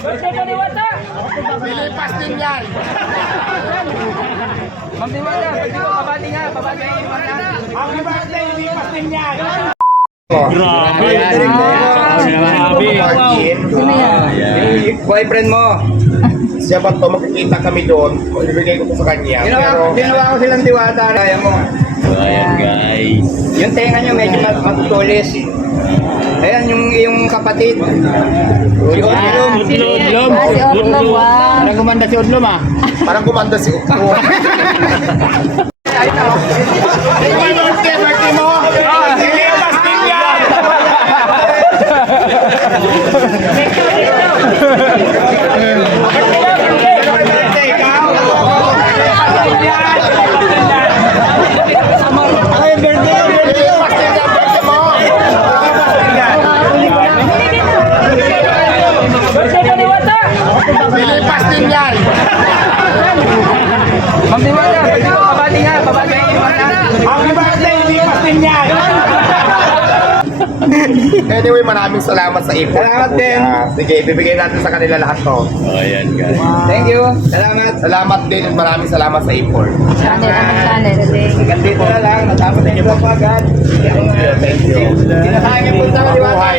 Birthday ko Diwata! Lilipas din yan. Ma'am Diwata, pwede ko babati nga, babati nga yung mga. Happy birthday, lilipas din yan. Grabe. Sino yan? Yung boyfriend mo. Siya ba ito? Makikita kami doon. Ibigay ko sa kanya. Ginawa ko silang diwata. Kaya mo. Ayan guys. Yung tenga nyo medyo matutulis. Ayan, yung kapatid. Si Odlum. Udlom. Si Odlom, wow. Parang gumanda si Udlom ah. Parang kumanda si Ukko. Happy birthday, birthday mo! Lilipas din yan! Birthday, ikaw? Ay, birthday, lilipas din yan, birthday mo! Birthday ko Diwata! Lilipas din yan! Ma'am Diwata, pwede ko babati nga, babati nga yung mga. Happy birthday, lilipas din yan! Anyway, maraming salamat sa ipon. Salamat din. Sige, bibigay natin sa kanila lahat to. Ayan guys. Thank you. Salamat. Salamat din at maraming salamat sa ipon. Channel naman channel. Hanggang dito na lang. Natapos na ito agad. Thank you. Kinakain yung punta ka diwata.